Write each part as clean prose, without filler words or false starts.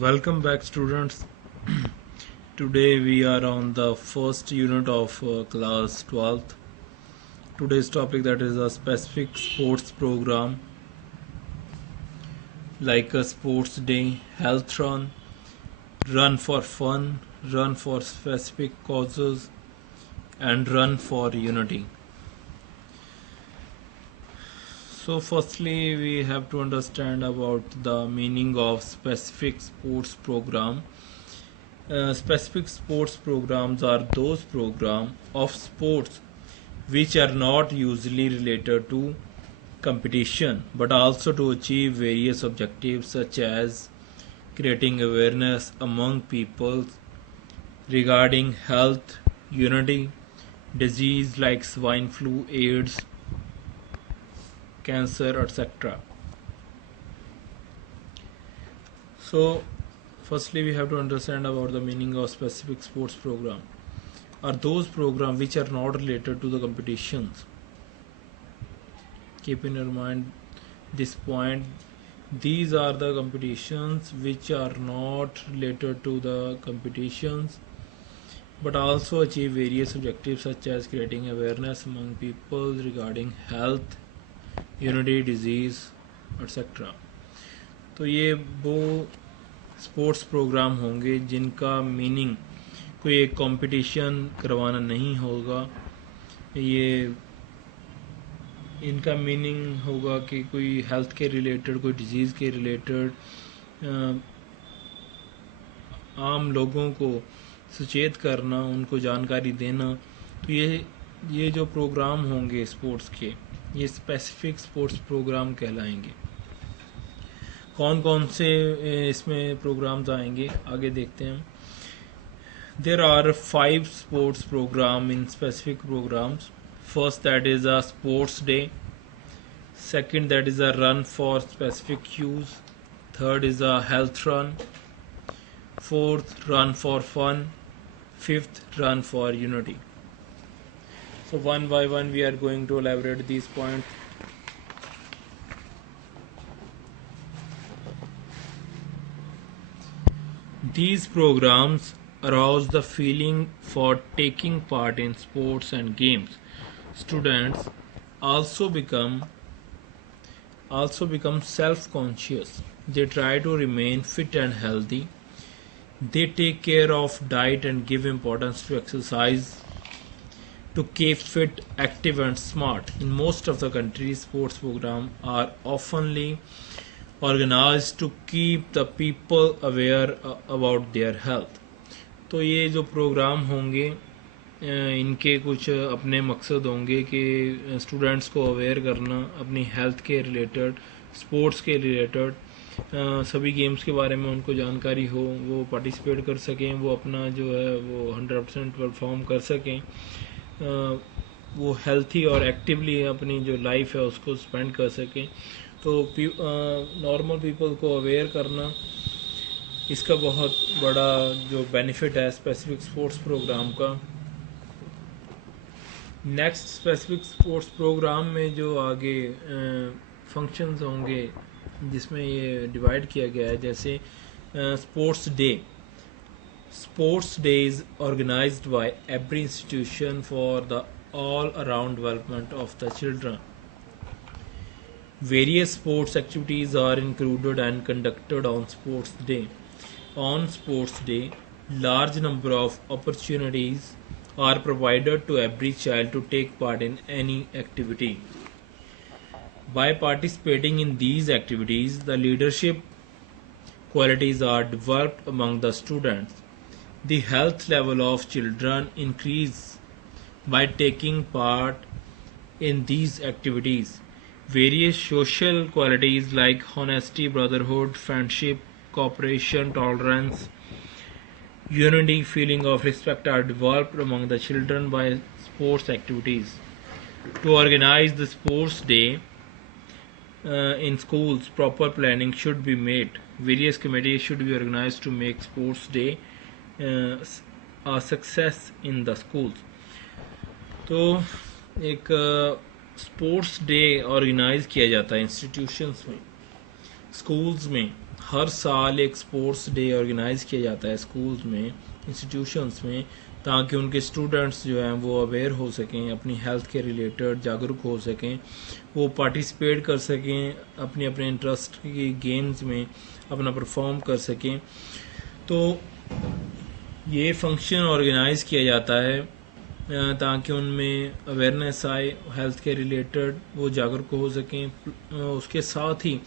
Welcome back, students. Today we are on the first unit of class 12th. Today's topic, that is a specific sports program like a sports day, health run, run for fun, run for specific causes, and run for unity. So firstly, we have to understand about the meaning of specific sports program. Specific sports programs are those programs of sports which are not usually related to competition but also to achieve various objectives such as creating awareness among people regarding health, unity, disease like swine flu, AIDS, cancer, etc. So firstly, we have to understand about the meaning of specific sports program. Are those programs which are not related to the competitions. Keep in your mind this point. These are the competitions which are not related to the competitions but also achieve various objectives such as creating awareness among people regarding health, unity, disease, etc. तो ये वो sports programme होंगे जिनका meaning कोई एक competition करवाना नहीं होगा। ये इनका मीनिंग होगा कि कोई हेल्थ के रिलेटेड, कोई डिजीज़ के रिलेटेड आम लोगों को सचेत करना, उनको जानकारी देना। तो ये जो प्रोग्राम होंगे स्पोर्ट्स के, ये स्पेसिफिक स्पोर्ट्स प्रोग्राम कहलाएंगे। कौन कौन से इसमें प्रोग्राम्स आएंगे आगे देखते हैं। There are 5 sports program in specific programs. First, that is a sports day. Second, that is a run for specific use. Third is a health run. Fourth, run for fun. Fifth, run for unity. So one by one we are going to elaborate these points. These programs arouse the feeling for taking part in sports and games. Students also become self-conscious. They try to remain fit and healthy. They take care of diet and give importance to exercise to keep fit, active and smart. In most of the countries, sports programs are oftenly organized to keep the people aware about their health. तो ये जो programme होंगे इनके कुछ अपने मकसद होंगे कि स्टूडेंट्स को अवेयर करना अपनी हेल्थ के रिलेटेड, स्पोर्ट्स के रिलेटेड, सभी गेम्स के बारे में उनको जानकारी हो, वो पार्टिसिपेट कर सकें, वो अपना जो है वो 100% परफॉर्म कर सकें, वो हेल्थी और एक्टिवली अपनी जो लाइफ है उसको स्पेंड कर सकें। तो नॉर्मल पीपल को अवेयर करना, इसका बहुत बड़ा जो बेनिफिट है स्पेसिफिक स्पोर्ट्स प्रोग्राम का। नेक्स्ट, स्पेसिफिक स्पोर्ट्स प्रोग्राम में जो आगे फंक्शंस होंगे जिसमें ये डिवाइड किया गया है, जैसे sports day. Sports day is organised by every institution for the all around development of the children. Various sports activities are included and conducted on sports day. On sports day, large number of opportunities are provided to every child to take part in any activity. By participating in these activities, the leadership qualities are developed among the students. The health level of children increase by taking part in these activities. Various social qualities like honesty, brotherhood, friendship, cooperation, tolerance, unity, feeling of respect are developed among the children by sports activities. To organize the sports day in schools, proper planning should be made. Various committees should be organized to make sports day a success in the schools. तो एक sports day organise किया जाता है institutions में, schools में, हर साल एक sports day organise किया जाता है स्कूल्स में, इंस्टीट्यूशंस में, ताकि उनके स्टूडेंट्स जो हैं वो अवेयर हो सकें, अपनी हेल्थ के रिलेटेड जागरूक हो सकें, वो पार्टिसिपेट कर सकें, अपने अपने इंटरेस्ट की गेम्स में अपना परफॉर्म कर सकें। तो ये फंक्शन ऑर्गेनाइज किया जाता है ताकि उनमें अवेयरनेस आए, हेल्थ के रिलेटेड वो जागरूक हो सकें। उसके साथ ही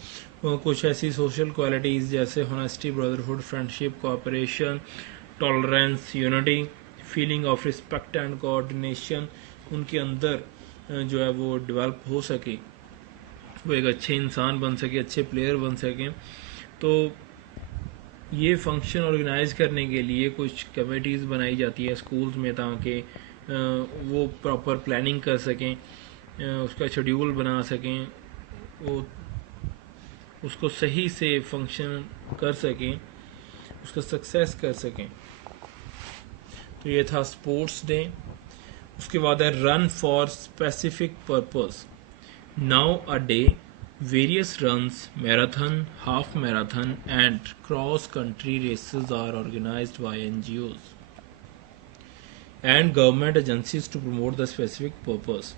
कुछ ऐसी सोशल क्वालिटीज़ जैसे honesty, brotherhood, friendship, cooperation, tolerance, unity, feeling of respect and coordination उनके अंदर जो है वो डेवलप हो सके, वो एक अच्छे इंसान बन सके, अच्छे प्लेयर बन सकें। तो ये फंक्शन ऑर्गेनाइज करने के लिए कुछ कमेटीज़ बनाई जाती है स्कूल्स में, ताकि वो प्रॉपर प्लानिंग कर सकें, उसका शेड्यूल बना सकें, वो उसको सही से फंक्शन कर सकें, उसका सक्सेस कर सकें। तो ये था स्पोर्ट्स डे। उसके बाद है run for specific purpose. Now a day various runs, marathon, half marathon and cross country races are organized by NGOs and government agencies to promote the specific purpose.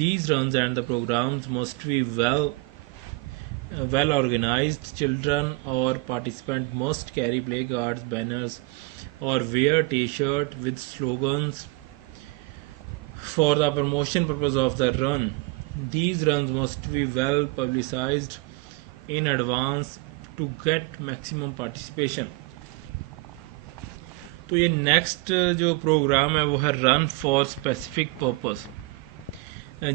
These runs and the programs must be well organized. Children or participants must carry placards, banners or wear t-shirt with slogans for the promotion purpose of the run. These runs must be well publicized in advance to get maximum participation. तो ये next जो programme है वो है run for specific purpose.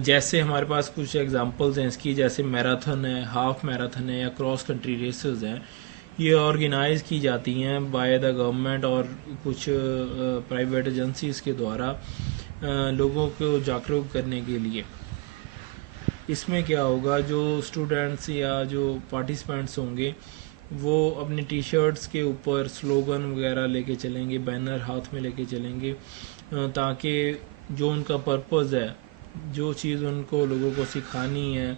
जैसे हमारे पास कुछ examples हैं इसकी, जैसे मैराथन है, हाफ मैराथन है या क्रॉस कंट्री रेसेस हैं। ये ऑर्गेनाइज की जाती हैं बाय द गवर्नमेंट और कुछ प्राइवेट एजेंसीज के द्वारा लोगों को जागरूक करने के लिए। इसमें क्या होगा, जो स्टूडेंट्स या जो पार्टिसिपेंट्स होंगे वो अपने टी शर्ट्स के ऊपर स्लोगन वगैरह लेके चलेंगे, बैनर हाथ में लेके चलेंगे, ताकि जो उनका पर्पस है, जो चीज़ उनको लोगों को सिखानी है,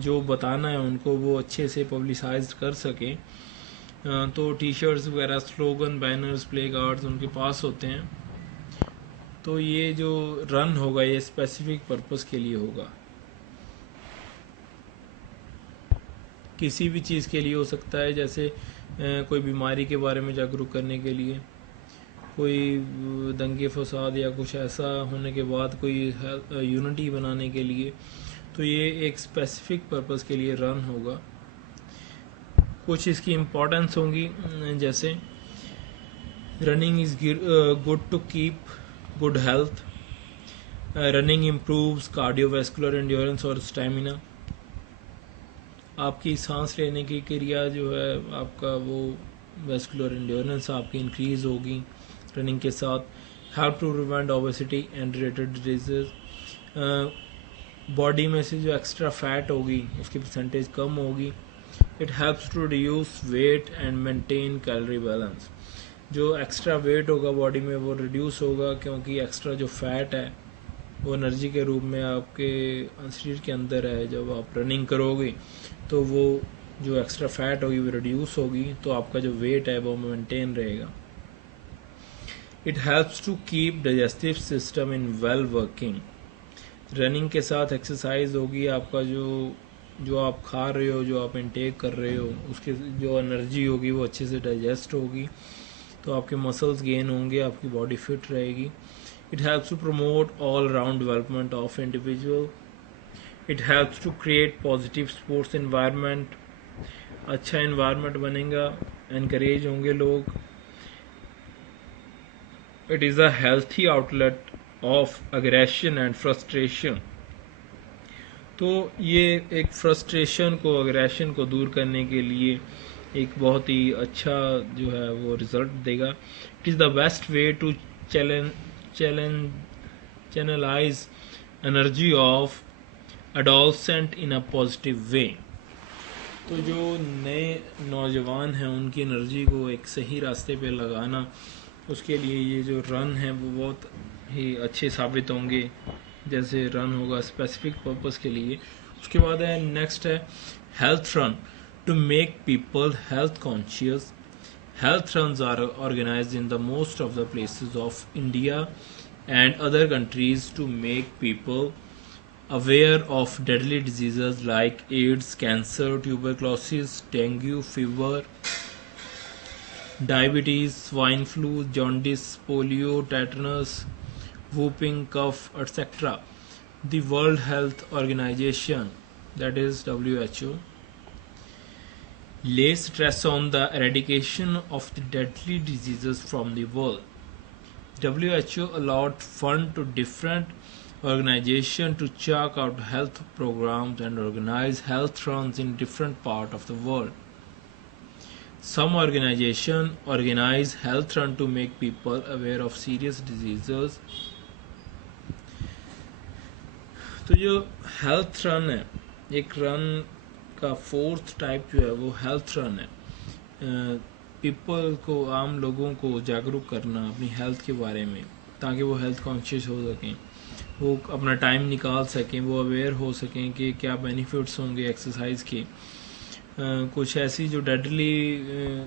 जो बताना है उनको, वो अच्छे से पब्लिसाइज कर सकें। तो टी शर्ट्स वगैरह, स्लोगन, बैनर्स, प्ले कार्ड्स उनके पास होते हैं। तो ये जो रन होगा ये स्पेसिफिक पर्पस के लिए होगा, किसी भी चीज़ के लिए हो सकता है। जैसे कोई बीमारी के बारे में जागरूक करने के लिए, कोई दंगे फसाद या कुछ ऐसा होने के बाद कोई यूनिटी बनाने के लिए। तो ये एक स्पेसिफिक पर्पस के लिए रन होगा। कुछ इसकी इम्पोर्टेंस होंगी, जैसे running is good to keep good health, running improves cardiovascular endurance और स्टेमिना। आपकी सांस लेने की क्रिया जो है, आपका वो वेस्कुलर एंड्योरेंस आपकी इंक्रीज होगी रनिंग के साथ। Help to prevent obesity and related disease. Body में से जो एक्स्ट्रा फैट होगी उसकी परसेंटेज कम होगी। It helps to reduce weight and maintain calorie balance. जो एक्स्ट्रा वेट होगा बॉडी में वो रिड्यूस होगा, क्योंकि एक्स्ट्रा जो फैट है वो एनर्जी के रूप में आपके शरीर के अंदर है। जब आप रनिंग करोगे तो वो जो एक्स्ट्रा फैट होगी वो रिड्यूस होगी, तो आपका जो वेट है वो मेंटेन रहेगा। It helps to keep digestive system in well working. Running के साथ एक्सरसाइज होगी, आपका जो आप खा रहे हो, जो आप इनटेक कर रहे हो, उसके जो एनर्जी होगी वो अच्छे से डाइजेस्ट होगी, तो आपके मसल्स गेन होंगे, आपकी बॉडी फिट रहेगी। It helps to promote all-round development of individual. It helps to create positive sports environment. अच्छा environment बनेगा, encourage होंगे लोग। It is a healthy outlet of aggression and frustration. तो ये एक frustration को, aggression को दूर करने के लिए एक बहुत ही अच्छा जो है वो result देगा। It is the best way to channelize energy of adolescent in a positive way. तो जो नए नौजवान हैं उनकी एनर्जी को एक सही रास्ते पे लगाना, उसके लिए ये जो रन है वो बहुत ही अच्छे साबित होंगे। जैसे रन होगा स्पेसिफिक पर्पस के लिए। उसके बाद है नेक्स्ट है health run To make people health conscious, health runs are organized in the most of the places of India and other countries to make people aware of deadly diseases like AIDS, cancer, tuberculosis, dengue fever, diabetes, swine flu, jaundice, polio, tetanus, whooping cough, etc. The World Health Organization, that is WHO, lays stress on the eradication of the deadly diseases from the world. WHO allowed fund to different organizations to check out health programs and organize health runs in different parts of the world. Some organizations organize health run to make people aware of serious diseases. तो जो health run है, एक run का fourth type जो है वो health run है. People को, आम लोगों को जागरूक करना अपनी हेल्थ के बारे में, ताकि वो हेल्थ कॉन्शियस हो सकें, वो अपना टाइम निकाल सकें, वो अवेयर हो सकें कि क्या बेनिफिट्स होंगे एक्सरसाइज के. कुछ ऐसी जो डेडली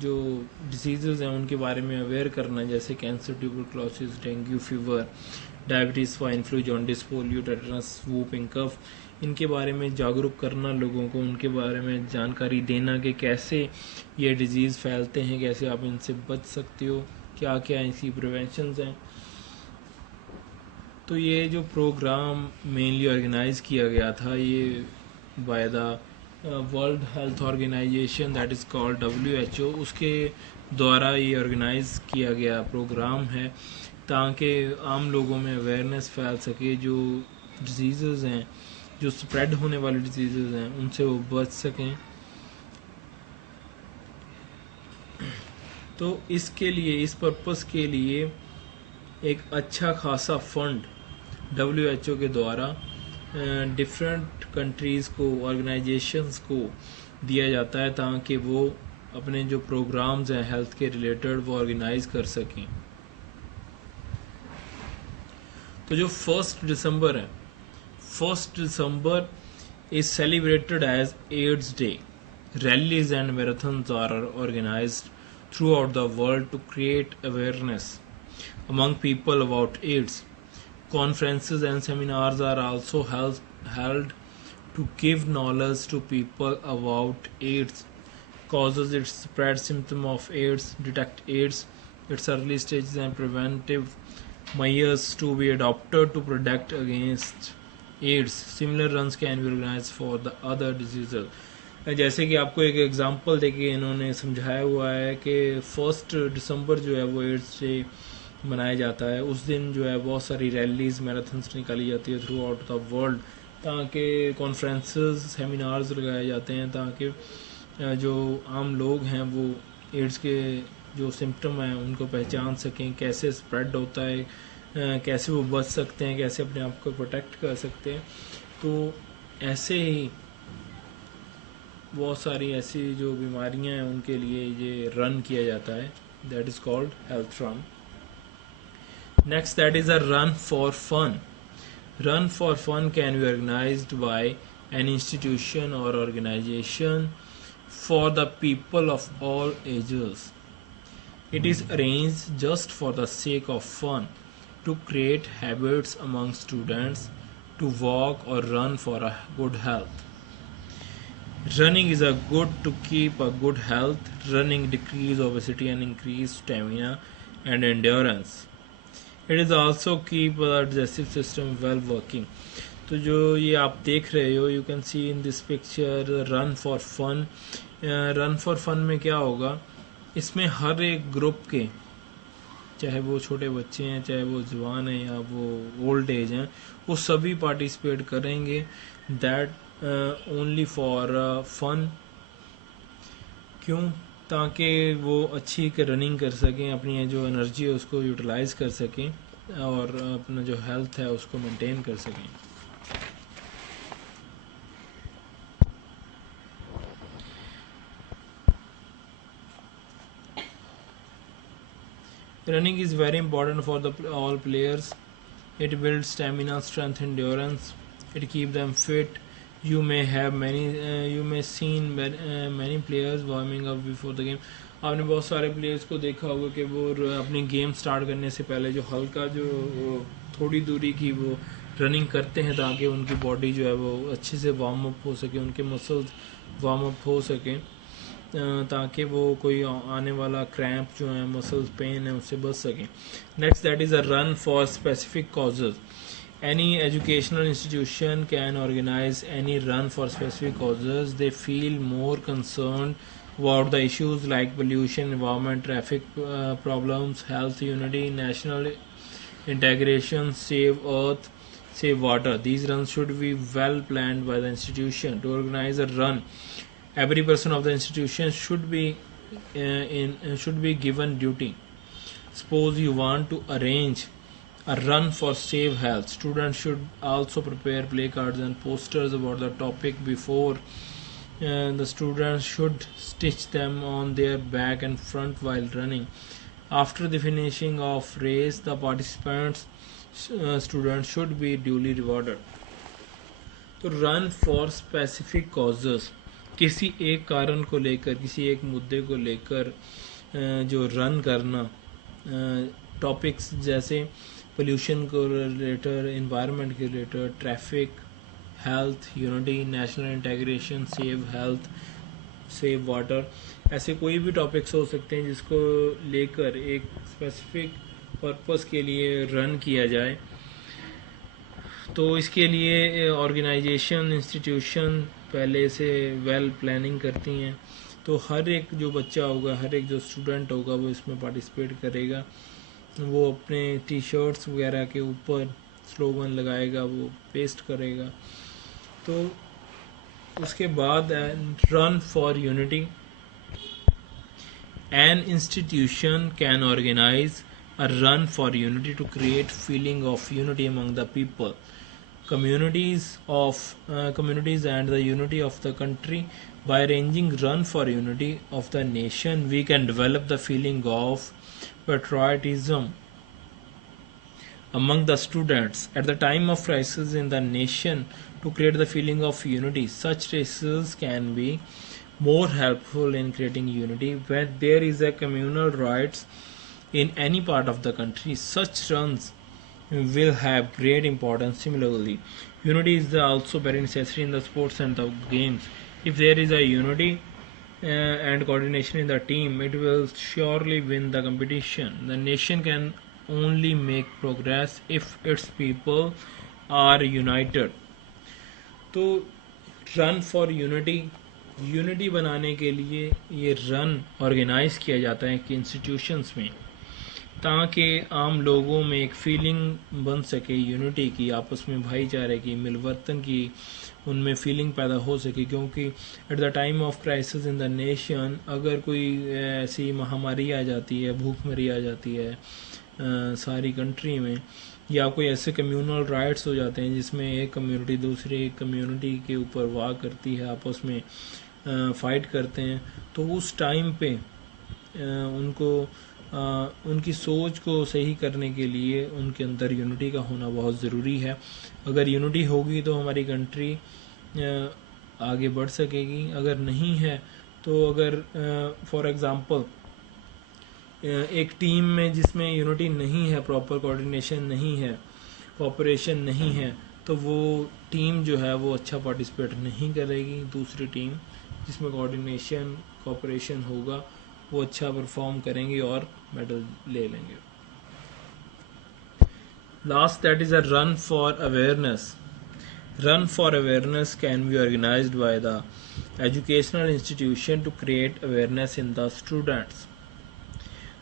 जो डिसीज़ हैं उनके बारे में अवेयर करना, जैसे cancer, tuberculosis, dengue fever, diabetes, swine flu, jaundice, polio, tetanus, whooping cough, इनके बारे में जागरूक करना लोगों को, उनके बारे में जानकारी देना कि कैसे ये डिजीज़ फैलते हैं, कैसे आप इनसे बच सकते हो, क्या क्या इनकी प्रिवेंशंस हैं. तो ये जो प्रोग्राम मेनली ऑर्गेनाइज किया गया था ये by the world health organisation, that is called WHO, उसके द्वारा ये ऑर्गेनाइज किया गया प्रोग्राम है ताकि आम लोगों में अवेयरनेस फैल सके, जो डिजीज़ हैं, जो स्प्रेड होने वाली डिजीज़ हैं, उनसे वो बच सकें. तो इसके लिए, इस पर्पस के लिए एक अच्छा खासा फंड WHO के द्वारा डिफरेंट कंट्रीज़ को, ऑर्गेनाइजेशंस को दिया जाता है ताकि वो अपने जो प्रोग्राम्स हैं हेल्थ के रिलेटेड वो ऑर्गेनाइज कर सकें. तो जो 1 दिसंबर है, 1 दिसंबर is celebrated as AIDS Day. Rallies and marathons are organized throughout the world to create awareness among people about AIDS. Conferences and seminars are also held to give knowledge to people about AIDS, causes, its spread, symptom of AIDS, detect AIDS, its early stages and preventive measures to be adopted to protect against AIDS. Similar runs can be organized for the other diseases. जैसे कि आपको एक example देके इन्होंने समझाया हुआ है कि 1 दिसंबर जो है वो एड्स डे मनाया जाता है. उस दिन जो है बहुत सारी रैलीज, मैराथन्स निकाली जाती है थ्रू आउट द वर्ल्ड, ताकि कॉन्फ्रेंसेस, सेमिनार्स लगाए जाते हैं ताकि जो आम लोग हैं वो एड्स के जो सिम्टम हैं उनको पहचान सकें, कैसे स्प्रेड होता है, कैसे वो बच सकते हैं, कैसे अपने आप को प्रोटेक्ट कर सकते हैं. तो ऐसे ही बहुत सारी ऐसी जो बीमारियां हैं उनके लिए ये रन किया जाता है, that is called health run. Next, that is a run for fun. Run for fun can be organized by an institution or organization for the people of all ages. It is arranged just for the sake of fun to create habits among students to walk or run for a good health. Running is a good to keep a good health. Running decrease obesity and increase stamina and endurance. It is also keep the digestive system well working. तो जो ये आप देख रहे हो, you can see in this picture run for fun. Run for fun में क्या होगा, इसमें हर एक ग्रुप के, चाहे वो छोटे बच्चे हैं, चाहे वो जवान हैं या वो ओल्ड एज हैं, वो सभी पार्टिसिपेट करेंगे. That only for fun. क्यों? ताकि वो अच्छी रनिंग कर सकें, अपनी जो एनर्जी है उसको यूटिलाइज कर सकें और अपना जो हेल्थ है उसको मेंटेन कर सकें. Running is very important for all players. It builds stamina, strength, endurance. It keeps them fit. You may have many you may seen many players warming up before the game. आपने बहुत सारे players को देखा होगा कि वो अपनी game start करने से पहले जो हल्का जो थोड़ी दूरी की वो रनिंग करते हैं ताकि उनकी बॉडी जो है वो अच्छे से वार्म अप हो सके, उनके मसल्स वार्म अप हो सके, ताकि वो कोई आने वाला क्रैम्प जो है मसल्स पेन है उससे बच सके. Next that is a run for specific causes. Any educational institution can organize any run for specific causes. They feel more concerned about the issues like pollution, environment, traffic problems, health, unity, national integration, save earth, save water. These runs should be well planned by the institution. To organize a run, every person of the institution should be given duty. Suppose you want to arrange a run for Save Health. Students should also prepare placards and posters about the topic before. The students should stitch them on their back and front while running. After the finishing of race, the participants students should be duly rewarded. तो run for specific causes, किसी एक कारण को लेकर, किसी एक मुद्दे को लेकर जो रन करना, टॉपिक्स जैसे पोल्यूशन को रिलेटेड, इन्वायरमेंट के related, traffic, health, unity, national integration, save health, save water, ऐसे कोई भी टॉपिक्स हो सकते हैं जिसको लेकर एक स्पेसिफिक पर्पस के लिए रन किया जाए. तो इसके लिए ऑर्गेनाइजेशन, इंस्टीट्यूशन पहले से वेल प्लानिंग करती हैं. तो हर एक जो बच्चा होगा, हर एक जो स्टूडेंट होगा वो इसमें पार्टिसिपेट करेगा. वो अपने टी शर्ट्स वगैरह के ऊपर स्लोगन लगाएगा, वो पेस्ट करेगा. तो उसके बाद run for unity. An institution can organise a run for unity to create feeling of unity among the people, communities and the unity of the country. By arranging run for unity of the nation, we can develop the feeling of patriotism among the students at the time of crisis in the nation. To create the feeling of unity, such races can be more helpful in creating unity. When there is a communal rights in any part of the country, such runs will have great importance. Similarly, unity is also very necessary in the sports and the games. If there is a unity and coordination in the team, it will surely win the competition. The nation can only make progress if its people are united. तो run for unity बनाने के लिए ये run organise किया जाता है कि institutions में, ताकि आम लोगों में एक फीलिंग बन सके यूनिटी की, आपस में भाईचारे की, मिलवर्तन की, उनमें फीलिंग पैदा हो सके. क्योंकि at the time of crisis in the nation, अगर कोई ऐसी महामारी आ जाती है, भूखमरी आ जाती है सारी कंट्री में, या कोई ऐसे कम्युनल राइट्स हो जाते हैं जिसमें एक कम्युनिटी दूसरी कम्युनिटी के ऊपर वार करती है, आपस में फाइट करते हैं, तो उस टाइम पे उनको उनकी सोच को सही करने के लिए उनके अंदर यूनिटी का होना बहुत ज़रूरी है. अगर यूनिटी होगी तो हमारी कंट्री आगे बढ़ सकेगी. अगर नहीं है तो, अगर फॉर एग्ज़ाम्पल एक टीम में जिसमें यूनिटी नहीं है, प्रॉपर कोऑर्डिनेशन नहीं है, कोऑपरेशन नहीं है, तो वो टीम जो है वो अच्छा पार्टिसिपेट नहीं करेगी. दूसरी टीम जिसमें कोऑर्डिनेशन कोऑपरेशन होगा वो अच्छा परफॉर्म करेंगे और मेडल ले लेंगे. Last that is a run for awareness. Run for awareness can be organized by the educational institution to create awareness in the students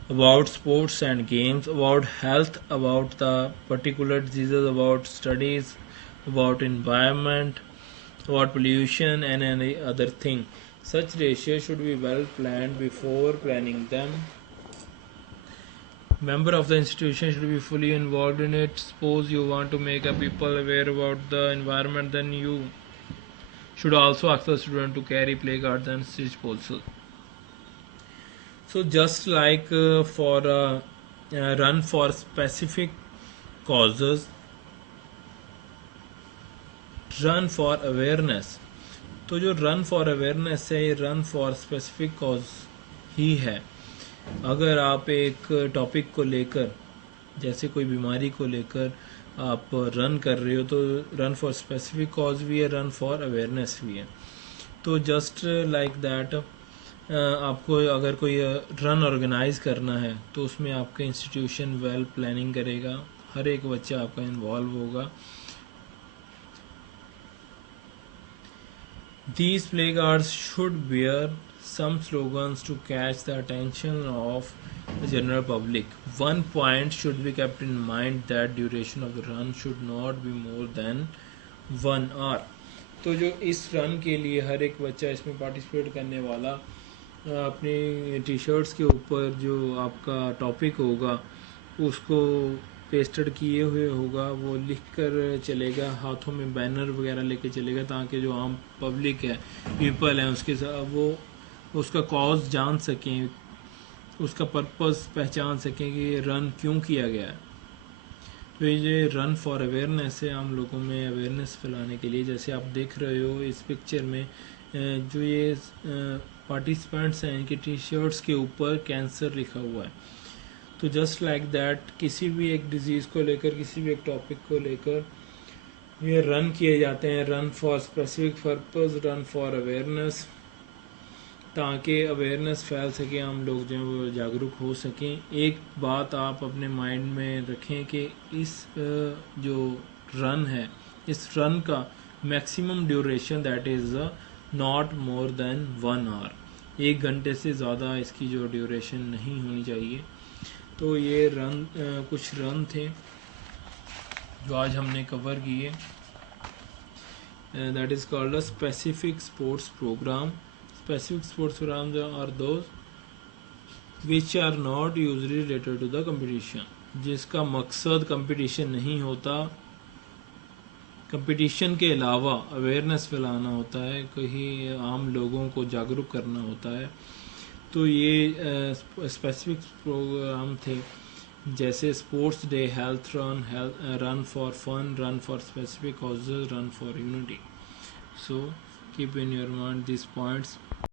about sports and games, about health, about the particular diseases, about studies, about environment, about pollution and any other thing. Such ratios should be well planned before planning them. Member of the institution should be fully involved in it. Suppose you want to make a people aware about the environment, then you should also ask the student to carry placards and stitch posters. So just like for a run for specific causes, run for awareness, तो जो run for awareness है ये run for specific cause he है। अगर आप एक topic को लेकर, जैसे कोई बीमारी को लेकर आप रन कर रहे हो, तो रन फॉर स्पेसिफिक कॉज भी है, रन फॉर अवेयरनेस भी है। तो जस्ट लाइक दैट आपको अगर कोई रन ऑर्गेनाइज करना है तो उसमें आपका इंस्टीट्यूशन वेल प्लानिंग करेगा, हर एक बच्चा आपका इन्वॉल्व होगा। These placards should bear some slogans to catch the attention of the general public. One point should be kept in mind that duration of the run should not be more than 1 hour. तो जो इस run के लिए हर एक बच्चा इसमें participate करने वाला अपनी टी शर्ट्स के ऊपर जो आपका टॉपिक होगा उसको पेस्टेड किए हुए होगा, वो लिख कर चलेगा, हाथों में बैनर वगैरह लेके चलेगा, ताकि जो आम पब्लिक है, पीपल है, उसके साथ वो उसका कॉज जान सकें, उसका पर्पस पहचान सकें कि ये रन क्यों किया गया है। तो ये रन फॉर अवेयरनेस है, आम लोगों में अवेयरनेस फैलाने के लिए। जैसे आप देख रहे हो इस पिक्चर में जो ये पार्टिसिपेंट्स हैं इनकी टी शर्ट्स के ऊपर कैंसर लिखा हुआ है। तो जस्ट लाइक दैट किसी भी एक डिजीज़ को लेकर, किसी भी एक टॉपिक को लेकर ये रन किए जाते हैं, run for specific purpose, run for awareness, ताकि अवेयरनेस फैल सके, हम लोग जो हैं वो जागरूक हो सकें। एक बात आप अपने माइंड में रखें कि इस जो रन है, इस रन का maximum duration that is not more than 1 hour, 1 घंटे से ज़्यादा इसकी जो ड्यूरेशन नहीं होनी चाहिए। तो ये रन कुछ रन थे जो आज हमने कवर किए। That is called a specific sports program. Specific sports program are those which are not usually related to the competition, जिसका मकसद कंपटीशन नहीं होता, कंपटीशन के अलावा अवेयरनेस फैलाना होता है, कहीं आम लोगों को जागरूक करना होता है। तो ये स्पेसिफिक प्रोग्राम थे, जैसे sports day, health run, run for fun, run for specific causes, run for unity. So keep in your mind this points.